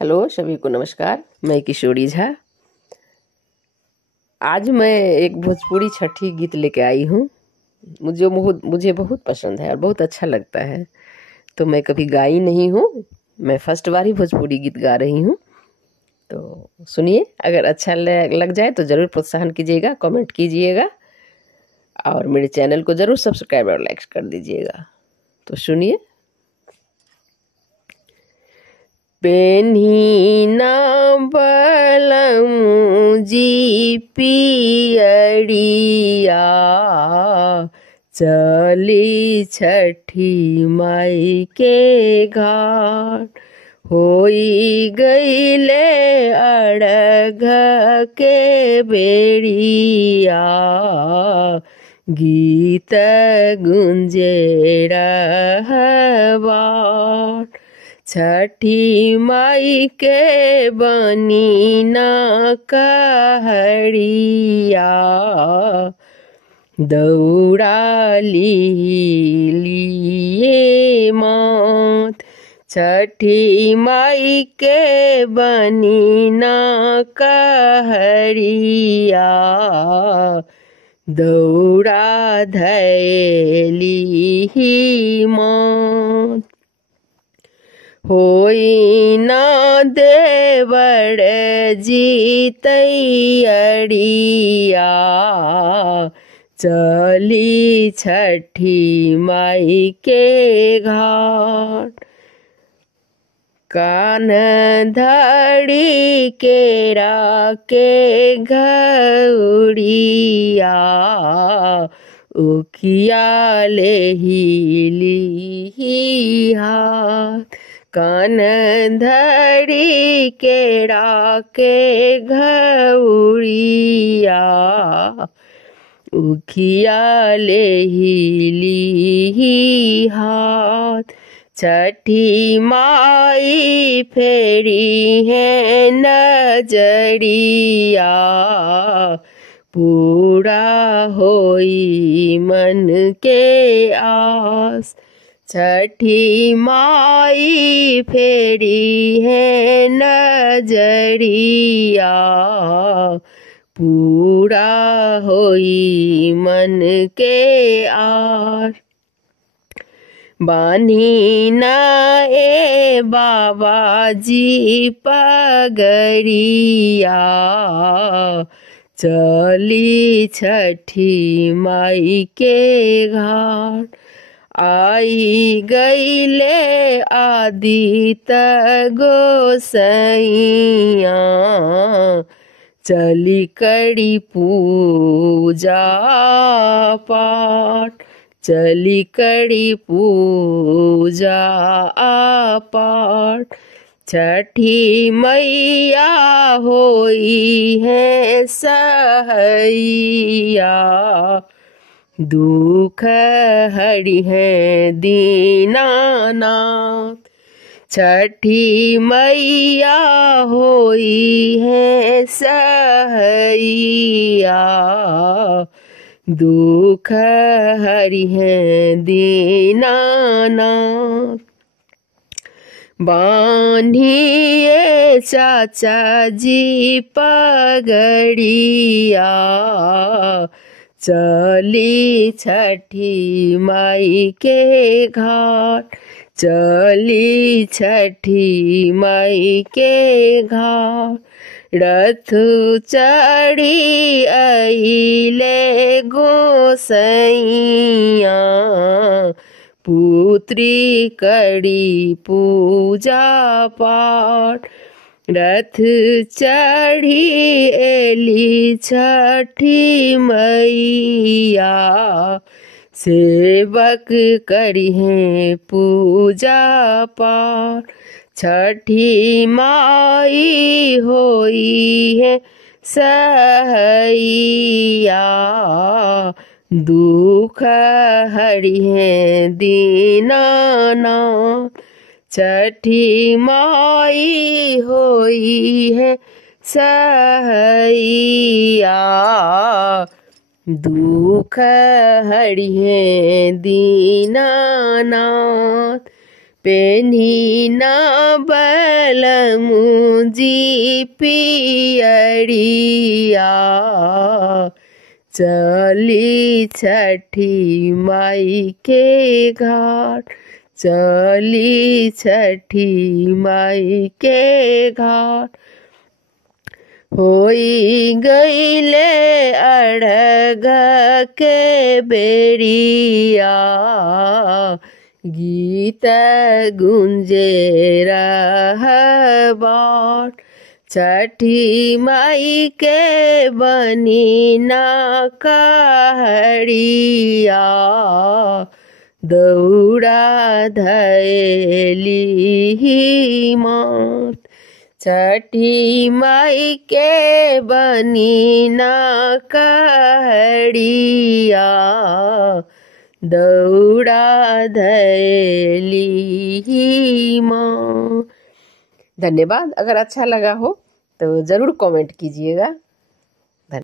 Hello सभी को नमस्कार। मैं किशोरी झा। आज मैं एक भोजपुरी छठी गीत लेके आई हूँ। मुझे बहुत पसंद है और बहुत अच्छा लगता है। तो मैं कभी गाई नहीं हूँ, मैं फर्स्ट बार ही भोजपुरी गीत गा रही हूँ। तो सुनिए, अगर अच्छा लग जाए तो ज़रूर प्रोत्साहन कीजिएगा, कमेंट कीजिएगा और मेरे चैनल को ज़रूर सब्सक्राइब और लाइक कर दीजिएगा। तो सुनिए। पेन्ही ना बलमु जी पियरिया, चली छठी माई के घाट। होई गईले अड़घ के बेड़िया, गीत गुंजे रहबार। छठी माई के बनी ना कहरिया, दौड़ा लिए मात। छठी माई के बनी ना कहरिया, दौड़ा धैली मात। होई ना देवर जी तैयरिया, चली छठी माई के घाट। कान धड़ी केरा के घउड़िया, उखिया ले ही हाथ। कान धड़ी केरा के घउड़िया, उखिया ले ही हाथ। छठी माई फेरी है नजरिया, पूरा होई मन के आस। छठी माई फेरी है नजरिया, पूरा होई मन के आस। बानी ना ए बाबा जी पगरिया, चली छठी माई के घाट। आई गईले आदित गोसैया, चली करी पूजा पाठ। चली करी पूजा पाठ। छठी मैया होई है सहैया, दुख हरि है दीनानाथ। छठी मैया होई है सहैया, दुख हरि है दीनानाथ। बान्हिए चाचा जी पगड़िया, चली छठी माई के घाट। चली छठी माई के घाट। रथ चढ़ी अइले गोसैया, पुत्री करी पूजा पाठ। रथ चढ़ी एली छठी मैया, सेवक करी है पूजा पाठ। छठी माई होई है सहैया, दुख हरि है दीनानाथ। छठी माई होई है सहैया, दुख हरि है दीनानाथ। पेन्ही ना बलमुजी पियरिया, चली छठी माई के घाट, चली छठी माई के घाट। होई गईले अड़ग के बेरिया, गीत गुंजे रहबाट। छठी माई के बनी ना कहड़िया, दौड़ा धैली मात। छठी माई के बनी ना कहड़िया, दौड़ा धैली माँ। धन्यवाद। अगर अच्छा लगा हो तो ज़रूर कमेंट कीजिएगा।